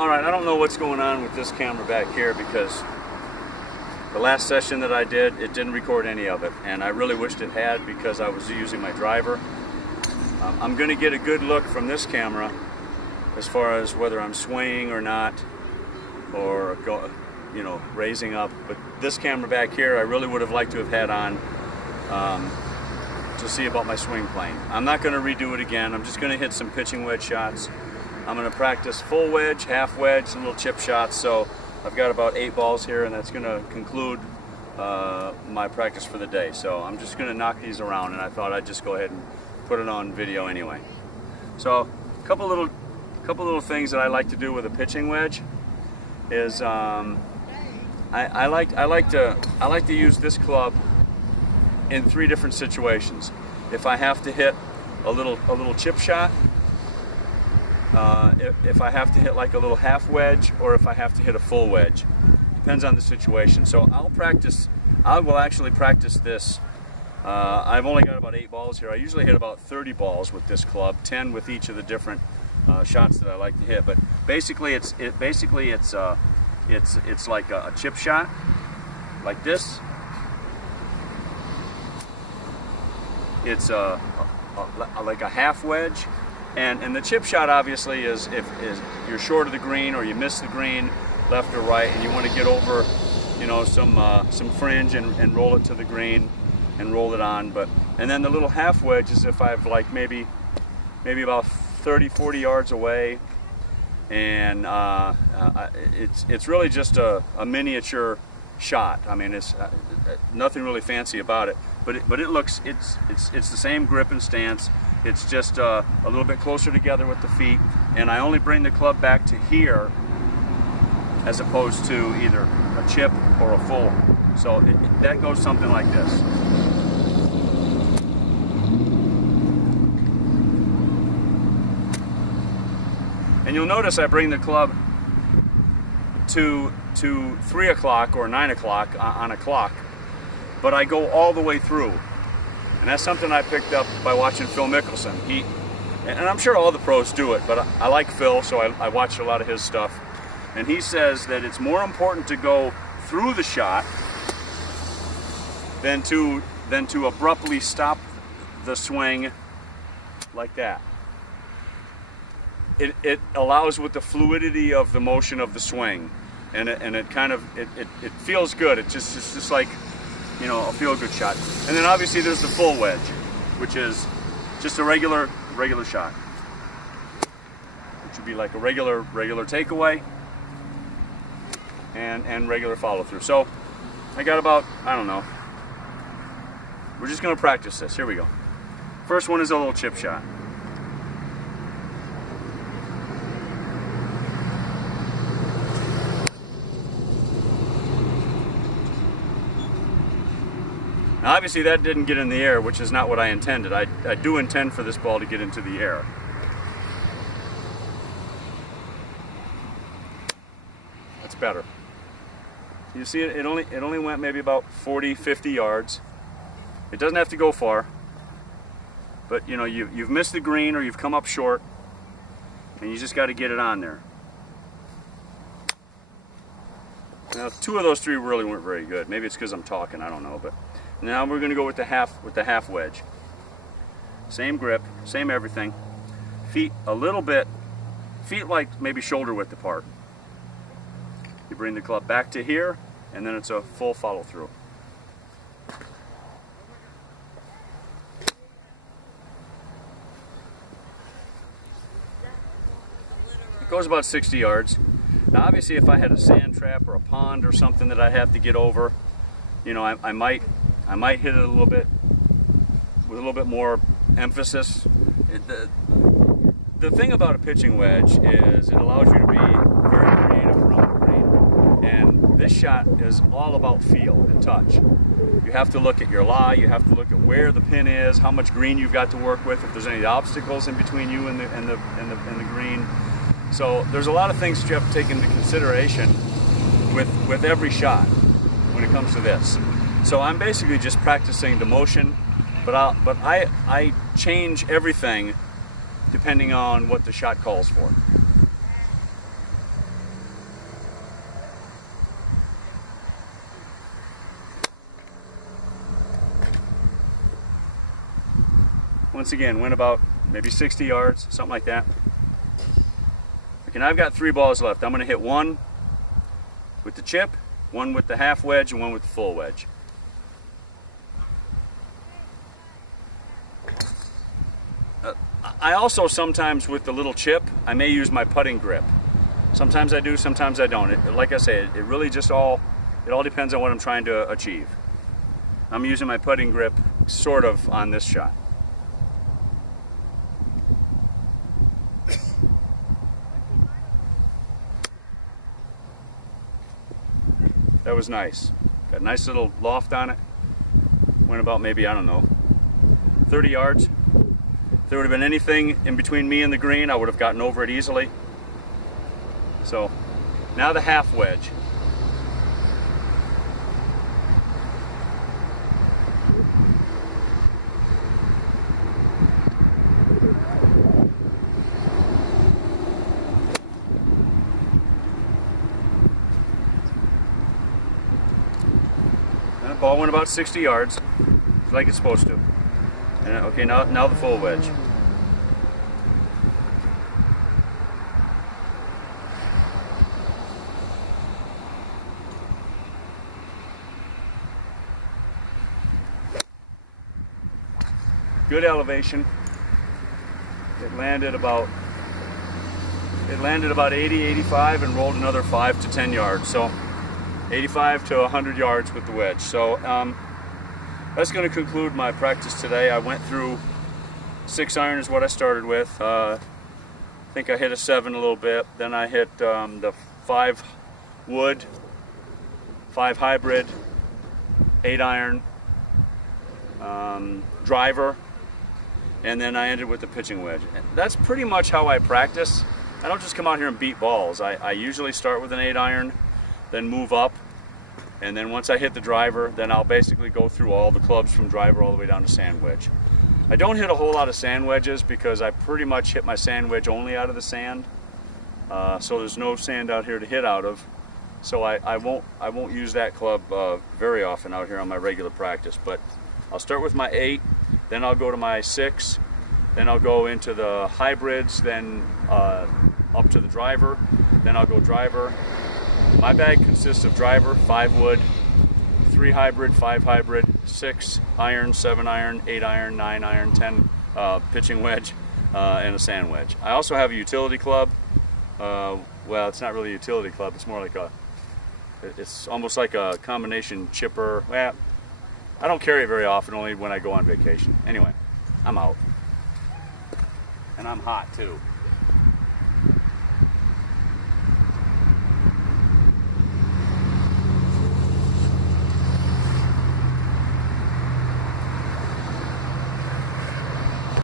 Alright, I don't know what's going on with this camera back here because the last session that I did, it didn't record any of it, and I really wished it had because I was using my driver. I'm going to get a good look from this camera as far as whether I'm swaying or not, or raising up. But this camera back here, I really would have liked to have had on to see about my swing plane. I'm not going to redo it again. I'm just going to hit some pitching wedge shots. I'm going to practice full wedge, half wedge, and little chip shots. So I've got about 8 balls here, and that's going to conclude my practice for the day. So I'm just going to knock these around, and I thought I'd just go ahead and put it on video anyway. So a couple little things that I like to do with a pitching wedge is I like to use this club in 3 different situations. If I have to hit a little chip shot, if I have to hit like a little half wedge, or if I have to hit a full wedge. Depends on the situation. So I will actually practice this. I've only got about 8 balls here. I usually hit about 30 balls with this club, 10 with each of the different shots that I like to hit. But basically it's like a chip shot, like this. It's like a half wedge. And the chip shot obviously is if you're short of the green or you miss the green, left or right, and you want to get over, some fringe and roll it to the green and roll it on. And then the little half wedge is if I've like maybe about 30-40 yards away, and it's really just a miniature shot. I mean, it's nothing really fancy about it, but it's the same grip and stance. It's just a little bit closer together with the feet, and I only bring the club back to here as opposed to either a chip or a full. So that goes something like this. And you'll notice I bring the club to 3 o'clock or 9 o'clock on a clock, but I go all the way through. And that's something I picked up by watching Phil Mickelson. And I'm sure all the pros do it, but I like Phil, so I watch a lot of his stuff. And he says that it's more important to go through the shot than to abruptly stop the swing like that. It allows with the fluidity of the motion of the swing, and it kind of it feels good. It's just like, a feel-good shot. And then obviously there's the full wedge, which is just a regular shot, which would be like a regular takeaway and regular follow-through. So I got about, I don't know, we're just going to practice this. Here we go. First one is a little chip shot. Now obviously that didn't get in the air, which is not what I intended. I do intend for this ball to get into the air. That's better. You see it only went maybe about 40-50 yards. It doesn't have to go far. But you've missed the green or you've come up short, and you just got to get it on there. Now 2 of those 3 really weren't very good. Maybe it's because I'm talking, I don't know, but now we're going to go with the half wedge. Same grip, same everything. Feet like maybe shoulder width apart. You bring the club back to here, and then it's a full follow through. It goes about 60 yards. Now obviously if I had a sand trap or a pond or something that I have to get over, I might hit it a little bit with a little bit more emphasis. The thing about a pitching wedge is it allows you to be very creative around the green. And this shot is all about feel and touch. You have to look at your lie, you have to look at where the pin is, how much green you've got to work with, if there's any obstacles in between you and the green. So there's a lot of things that you have to take into consideration with every shot when it comes to this. So I'm basically just practicing the motion, but I change everything depending on what the shot calls for. once again, went about maybe 60 yards, something like that. Okay, now I've got 3 balls left. I'm going to hit one with the chip, one with the half wedge, and one with the full wedge. I also sometimes, with the little chip, I may use my putting grip. Sometimes I do, sometimes I don't. Like I say, it really just all depends on what I'm trying to achieve. I'm using my putting grip sort of on this shot. That was nice. Got a nice little loft on it. Went about maybe, I don't know, 30 yards. If there would have been anything in between me and the green, I would have gotten over it easily. So now the half wedge. That ball went about 60 yards, like it's supposed to. And okay, now the full wedge. Good elevation. It landed about 80, 85 and rolled another 5 to 10 yards. So 85 to 100 yards with the wedge. So that's going to conclude my practice today. I went through 6 iron is what I started with. I think I hit a 7 a little bit. Then I hit the 5 wood, 5 hybrid, 8 iron, driver, and then I ended with the pitching wedge. That's pretty much how I practice. I don't just come out here and beat balls. I usually start with an 8 iron, then move up, and then once I hit the driver, then I'll basically go through all the clubs from driver all the way down to sand wedge. I don't hit a whole lot of sand wedges because I pretty much hit my sand wedge only out of the sand. So there's no sand out here to hit out of. So I won't use that club very often out here on my regular practice. But I'll start with my 8, then I'll go to my 6, then I'll go into the hybrids, then up to the driver, then I'll go driver. My bag consists of driver, 5 wood, 3 hybrid, 5 hybrid, 6 iron, 7 iron, 8 iron, 9 iron, 10 pitching wedge, and a sand wedge. I also have a utility club. Well, it's not really a utility club. It's more like it's almost like a combination chipper. Well, I don't carry it very often, only when I go on vacation. Anyway, I'm out. And I'm hot too.